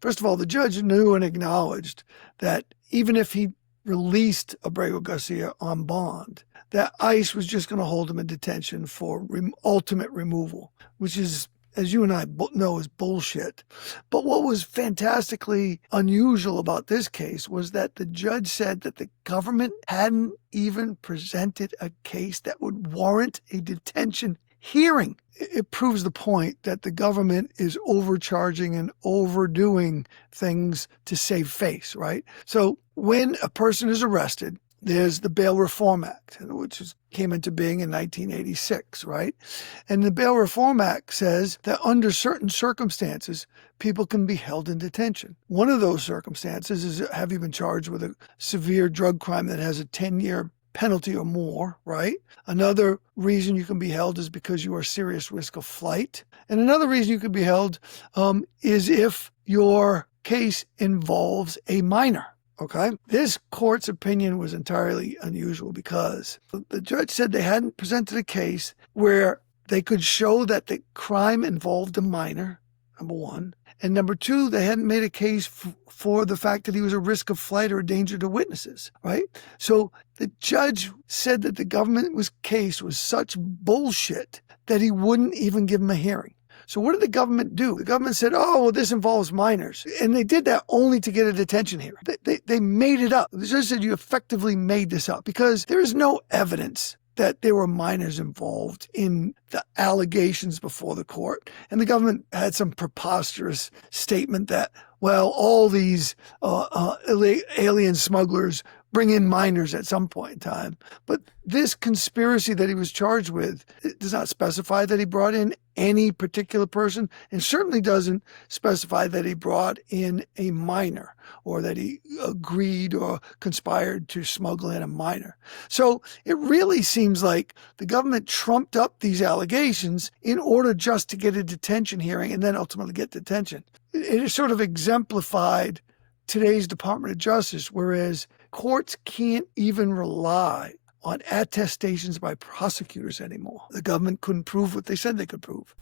First of all, the judge knew and acknowledged that even if he released Abrego Garcia on bond, that ICE was just going to hold him in detention for ultimate removal, which is, as you and I know, is bullshit. But what was fantastically unusual about this case was that the judge said that the government hadn't even presented a case that would warrant a detention hearing. It proves the point that the government is overcharging and overdoing things to save face, right? So when a person is arrested, there's the Bail Reform Act, which came into being in 1986, right? And the Bail Reform Act says that under certain circumstances, people can be held in detention. One of those circumstances is, have you been charged with a severe drug crime that has a 10-year penalty or more, right? Another reason you can be held is because you are serious risk of flight. And another reason you could be held is if your case involves a minor. Okay, this court's opinion was entirely unusual because the judge said they hadn't presented a case where they could show that the crime involved a minor, number one. And number two, they hadn't made a case for the fact that he was a risk of flight or a danger to witnesses, right? So the judge said that the government's case was such bullshit that he wouldn't even give him a hearing. So what did the government do? The government said, oh, well, this involves minors. And they did that only to get a detention hearing. They made it up. The judge said you effectively made this up because there is no evidence that there were minors involved in the allegations before the court. And the government had some preposterous statement that, well, all these alien smugglers bring in minors at some point in time. But this conspiracy that he was charged with, it does not specify that he brought in any particular person, and certainly doesn't specify that he brought in a minor or that he agreed or conspired to smuggle in a minor. So it really seems like the government trumped up these allegations in order just to get a detention hearing and then ultimately get detention. It is sort of exemplified today's Department of Justice, whereas courts can't even rely on attestations by prosecutors anymore. The government couldn't prove what they said they could prove.